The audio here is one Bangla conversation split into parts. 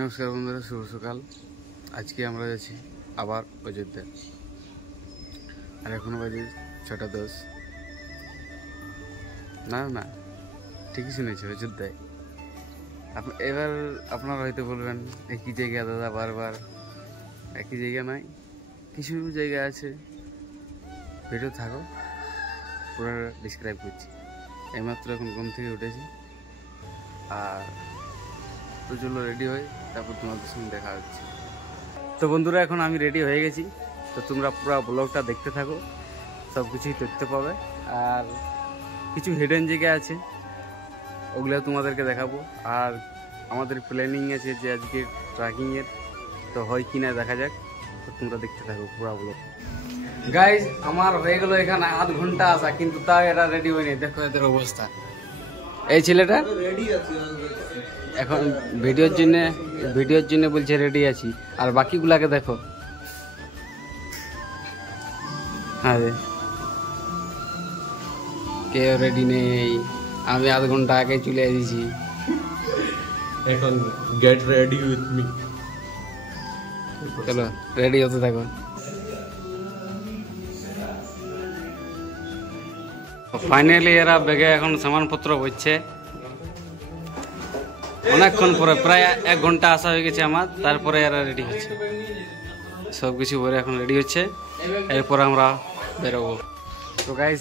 নমস্কার বন্ধুরা, শুভ সকাল। আজকে আমরা যাচ্ছি আবার অযোধ্যা, আর এখনো বাজে 6:10। না ঠিকই শুনেছি, অযোধ্যায়। এবার আপনারা হয়তো বলবেন একই জায়গা দাদা, বারবার একই জায়গা নয়, কিছু জায়গা আছে। ভিডিও থাকো, পুরো ডিসক্রাইব করছি। এইমাত্র এখন ঘুম থেকে উঠেছি, আর তো চলো রেডি হয়ে তারপর তোমাদের সঙ্গে দেখা হচ্ছে। তো বন্ধুরা, এখন আমি রেডি হয়ে গেছি। তো তোমরা পুরো ব্লগটা দেখতে থাকো, সব কিছুই দেখতে পাবে। আর কিছু হিডেন জায়গা আছে, ওগুলো তোমাদেরকে দেখাবো। আর আমাদের প্ল্যানিং আছে যে আজকে ট্রেকিংয়ের, তো হয় কিনা দেখা যাক। তো তোমরা দেখতে থাকো পুরো ব্লগ। গাইজ, আমার হয়ে গেল এখানে আধ ঘন্টা আসা, কিন্তু তাও এরা রেডি হয়নি। দেখো এদের অবস্থা। এই ছেলেটা এখন ভিডিওর জন্য বলছে রেডি আছি, আর বাকিগুলাকে দেখো। হ্যাঁ রে, কেউ রেডি নেই। আমি আধ ঘন্টা আগে চলে এসেছি। এখন গেট রেডি উইথ মি। চলো রেডি হতে থাকো। ফাইনালি এরা ব্যাগে এখন সামানপত্র হচ্ছে। অনেকক্ষণ পরে, প্রায় 1 ঘন্টা আসা হয়ে গেছে আমার। তারপরে এরা রেডি হচ্ছে, সব কিছু পরে এখন রেডি হচ্ছে। এরপর আমরা বেরোবো। তো গাইস,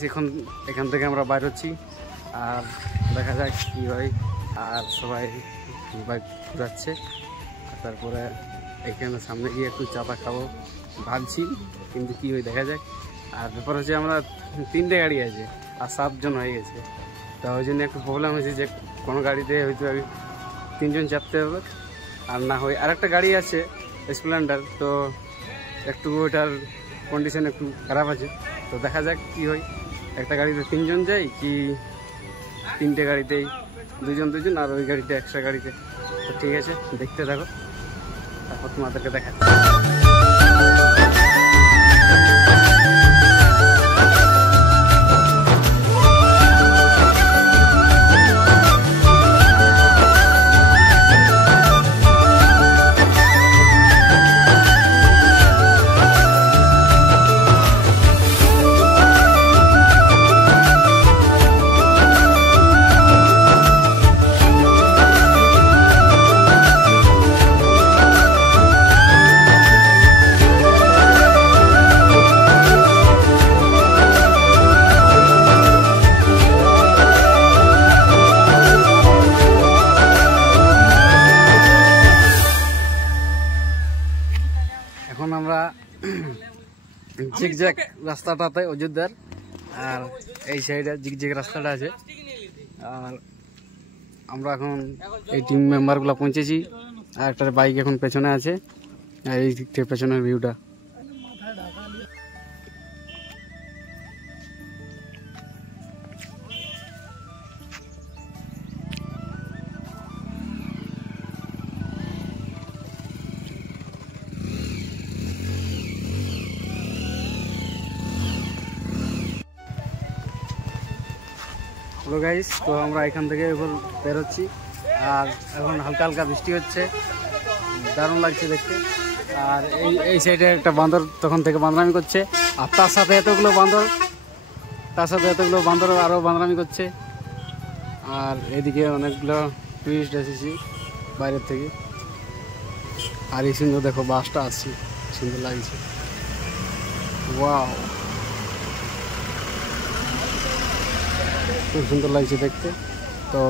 এখান থেকে আমরা বাইর হচ্ছি, আর দেখা যাক কি হয়। আর সবাই বাইক যাচ্ছে, তারপরে এখানে সামনে গিয়ে একটু চাপা খাবো ভাবছি, কিন্তু কি হয় দেখা যাক। আর ব্যাপার হচ্ছে আমরা 3টে গাড়ি আছে, আর 7 জন হয়ে গেছে। তো ওই জন্য একটু প্রবলেম হয়েছে যে কোনো গাড়িতে হয়তো 3 জন চাপতে হবে, আর না হয় আরেকটা গাড়ি আছে স্প্লেন্ডার। তো একটু ওটার কন্ডিশন একটু খারাপ আছে। তো দেখা যাক কি হয়, একটা গাড়িতে 3 জন যাই কি 3টে গাড়িতেই 2 জন, আর ওই গাড়িতে এক্সট্রা গাড়িতে। তো ঠিক আছে, দেখতে থাকো, তারপর তোমাদেরকে দেখাচ্ছি। এখন আমরা জিগজ্যাগ রাস্তাটাতে অযোধ্যার, আর এই সাইডে জিগজ্যাগ রাস্তাটা আছে। আর আমরা এখন এই টিম মেম্বারগুলো পৌঁছেছি, আর একটা বাইক এখন পেছনে আছে। আর এই দিক থেকে পেছনের ভিউটা। হ্যালো গাইস, তো আমরা এখান থেকে এখন বেরোচ্ছি, আর এখন হালকা হালকা বৃষ্টি হচ্ছে, দারুণ লাগছে দেখতে। আর এই সাইডে একটা বান্দর তখন থেকে বান্দরামি করছে, আর তার সাথে এতগুলো বান্দর আরও বান্দরামি করছে। আর এদিকে অনেকগুলো টুরিস্ট এসেছি বাইরের থেকে। আর এই সুন্দর দেখো, বাসটা আসছে, সুন্দর লাগছে। ওয়াও, খুব সুন্দর লাগছে দেখতে। তো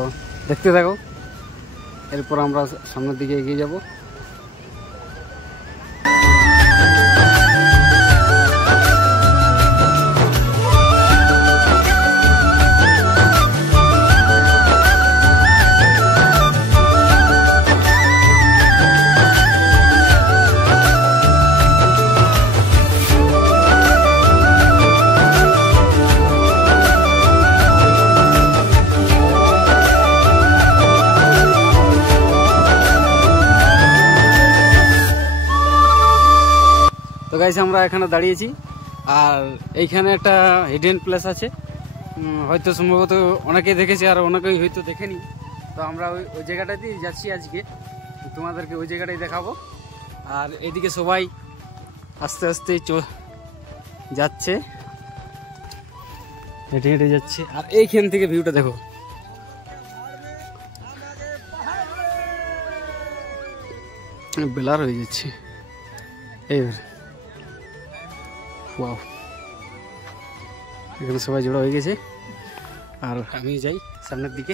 দেখতে থাকো, এরপর আমরা সামনের দিকে এগিয়ে যাব। তো গাইস, আমরা এখানে দাঁড়িয়েছি, আর এইখানে একটা হিডেন প্লেস আছে। হয়তো সম্ভবত অনেকেই দেখেছে, আর অনেকেই হয়তো দেখেনি। তো আমরা ওই জায়গাটাতেই যাচ্ছি আজকে। তোমাদেরকে ওই জায়গাটাই দেখাবো। আর এদিকে সবাই আস্তে আস্তে যাচ্ছে, হেঁটে হেঁটে যাচ্ছে। আর এইখান থেকে ভিউটা দেখো, বেলার হয়ে যাচ্ছে এইবার। ওয়াও, এখানে সবাই জড়ো হয়ে গেছে। আর আমি যাই সামনের দিকে।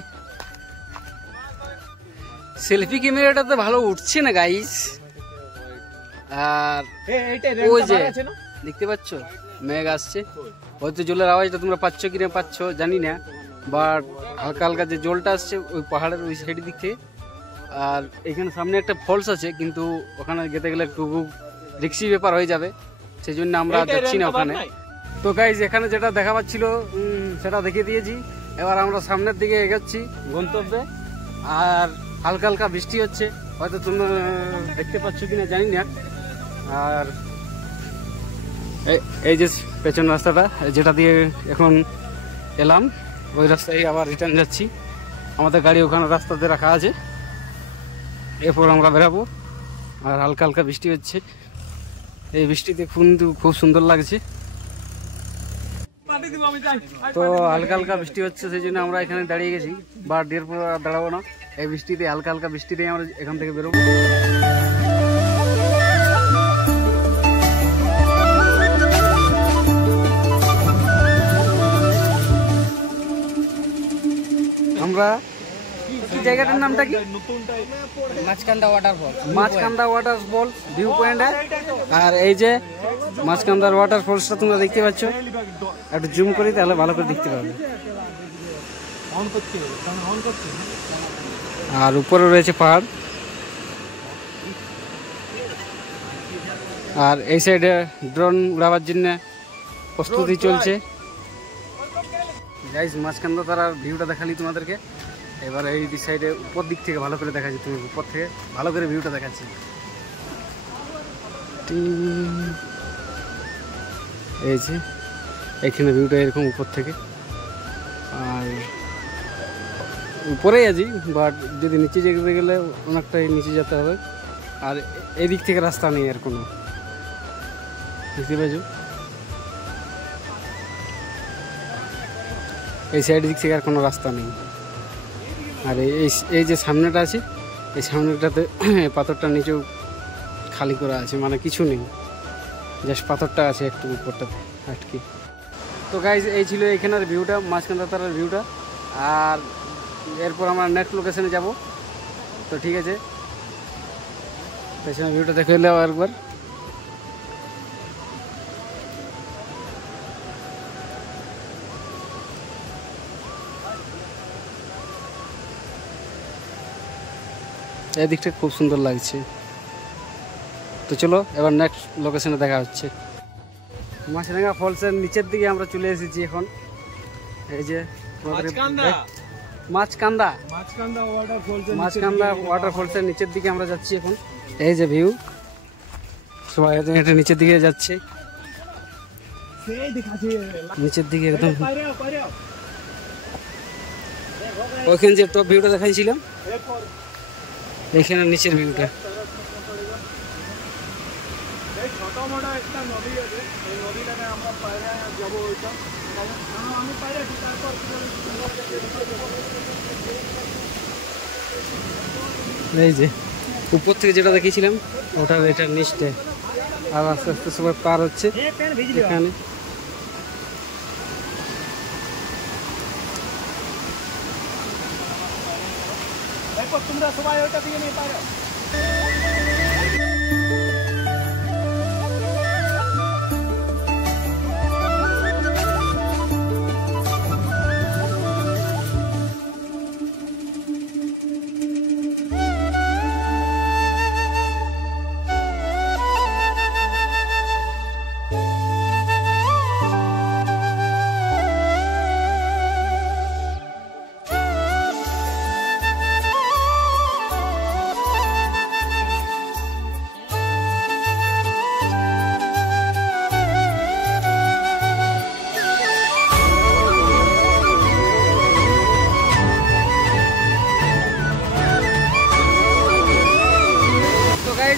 সেলফি ক্যামেরাটা তো ভালো উঠছে না গাইস। আর ওই যে দেখতে পাচ্ছ মেঘ আসছে, হয়তো জলের আওয়াজটা তোমরা পাচ্ছ কি না পাচ্ছ জানি না, বাট হালকা হালকা যে জলটা আসছে ওই পাহাড়ের ওই সাইডের দিক থেকে। আর এখানে সামনে একটা ফলস আছে, কিন্তু ওখানে যেতে গেলে একটু রিক্সি ব্যাপার হয়ে যাবে, সেই জন্য আমরা যাচ্ছি না ওখানে। তো গাইস এখানে যেটা দেখা পাচ্ছিল সেটা দেখিয়ে দিয়েছি। এবার আমরা সামনের দিকে এগোচ্ছি গন্তব্যে। আর হালকা হালকা বৃষ্টি হচ্ছে, হয়তো তোমরা দেখতে পাচ্ছ কিনা জানি না। আর এই যে পেছন রাস্তাটা যেটা দিয়ে এখন এলাম, ওই রাস্তায় আবার রিটার্ন যাচ্ছি। আমাদের গাড়ি ওখানে রাস্তাতে রাখা আছে, এরপর আমরা বেরাবো। আর হালকা হালকা বৃষ্টি হচ্ছে, এই বৃষ্টিতে কিন্তু খুব সুন্দর লাগছে। তো হালকা হালকা বৃষ্টি হচ্ছে, সেই জন্য আমরা এখানে দাঁড়িয়ে গেছি। বাট এরপর দাঁড়াবো না, এই বৃষ্টিতে হালকা হালকা বৃষ্টিতে আমরা এখান থেকে বেরোবো। আমরা কি জায়গাটার নামটা কি? Machkanda waterfall. Machkanda waterfall view point. আর এই যে মাছকান্দার ওয়াটারফলসটা তোমরা দেখতে পাচ্ছ, একটু জুম করি তাহলে ভালো করে দেখতে পাবে। আর উপরে রয়েছে পাহাড়, আর এই সাইডে ড্রোন উড়াবার জন্য প্রস্তুতি চলছে। গাইস মাছকান্দা তারার ভিউটা দেখালি তোমাদেরকে। এবার এই সাইডে উপর দিক থেকে ভালো করে দেখাচ্ছি, তুমি উপর থেকে ভালো করে ভিউটা দেখাচ্ছি। এই যে এখানে ভিউটা এরকম উপর থেকে। আর উপরেই আছি, বাট যদি নিচে যেতে গেলে অনেকটাই নিচে যেতে হবে। আর এদিক থেকে রাস্তা নেই আর কোনো, দেখতে পাচ্ছ এই সাইড দিক থেকে আর কোনো রাস্তা নেই। আর এই যে সামনেটা আছে, এই সামনেটাতে পাথরটা নিচেও খালি করা আছে, মানে কিছু নেই, জাস্ট পাথরটা আছে একটু উপরটাতে আটকে। তো গাইজ এই ছিল এখানের ভিউটা, মাঝখানটা তার ভিউটা। আর এরপর আমরা নেক্সট লোকেশনে যাব। তো ঠিক আছে, পেছনে ভিউটা দেখে এলে একবার। এই দিকটা খুব সুন্দর লাগছে। তো চলো এবার নেক্সট লোকেশনে দেখা হচ্ছে। মাছরাঙা ফলসের নিচের দিকে আমরা চলে এসেছি এখন। এই যে মাছকান্দা ওয়াটারফলসের নিচের দিকে আমরা যাচ্ছি এখন। এই যে ভিউ, সবাই এটা নিচের দিকে যাচ্ছে, নিচের দিকে একদম। ওইখানে যে টপ ভিউটা দেখাইছিলাম, এখানে নিচের ভিউটা। এই যে উপর থেকে যেটা দেখিয়েছিলাম ওটার এটার নিচে। আর আস্তে আস্তে সবাই পার হচ্ছে এখানে। তোমরা সবাই ওটা দিয়ে নিয়ে পারো।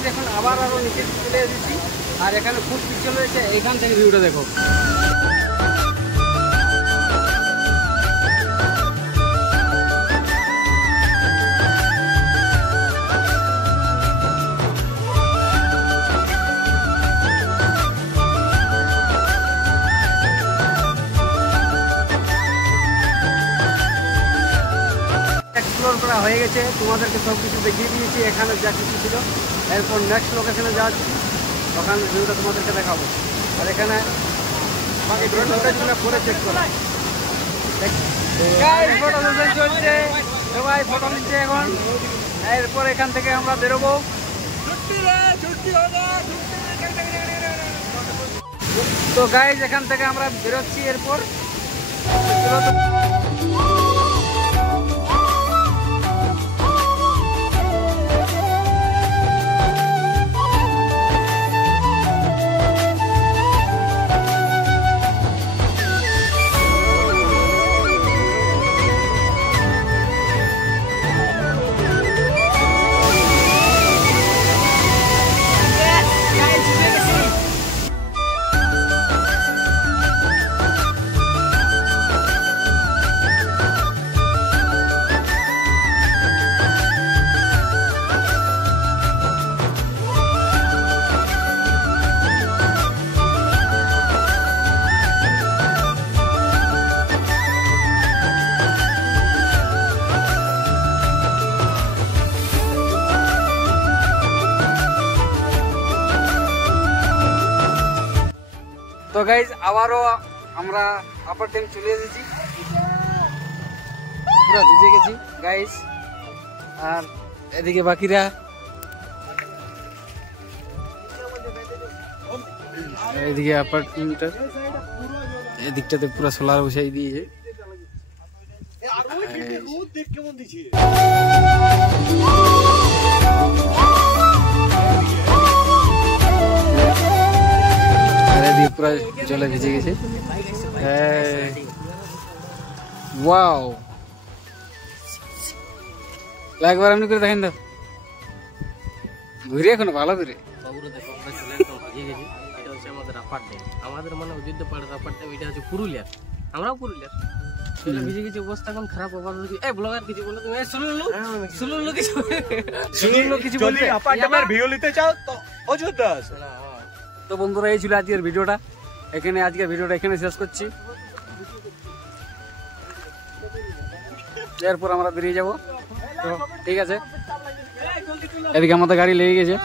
গাইজ এখন আবার আরো নিচে চলে এসেছি, আর এখানে ফুড পিকচার রয়েছে, এইখান থেকে ভিউটা দেখো। এক্সপ্লোর করা হয়ে গেছে, তোমাদেরকে সব কিছু দেখিয়ে দিয়েছি এখানে যা কিছু ছিল। এরপর নেক্সট লোকেশনে যাচ্ছি, ওখানে ভিউটা তোমাদেরকে দেখাবো। আর এখানে পরে চেক করো, ফটো সেশন চলছে, সবাই ফটো নিচ্ছে এখন। এরপর এখান থেকে আমরা বেরোবো। তো গাইজ এখান থেকে আমরা বেরোচ্ছি এরপর। তো গাইজ আবারও আমরা আপার ড্যাম চলে এসেছি, পুরো ভিজে গেছি গাইজ। আর এদিকে বাকিরা এদিকে অ্যাপার্টমেন্টটা এদিকটাতে পুরো সোলার বসাই দিয়েছে। পুরো জলে ভিজে গেছে। ওয়াও, একবার এমনি করে দেখেন তো, ঘুরে এখনো ভালো করে। আমাদের মানে অযোধ্যা পাহাড়ের আপার ড্যাম, এটা হচ্ছে পুরুলিয়ার, আমরাও পুরুলিয়ার। ভিজে গেছে, অবস্থা এখন খারাপ। ব্লগার কিছু বলো, তুমি শুনুন কিছু বলবে। আপার ড্যামের ভিউ নিতে চাও তো অযোধ্যা আসো। তো বন্ধুরা, এই ছিল আজকের ভিডিওটা। আজকের ভিডিওটা এখানে শেষ করছি। এরপর আমরা বেরিয়ে যাব। তো ঠিক আছে, এদিকে আমাদের গাড়ি লেগে গেছে।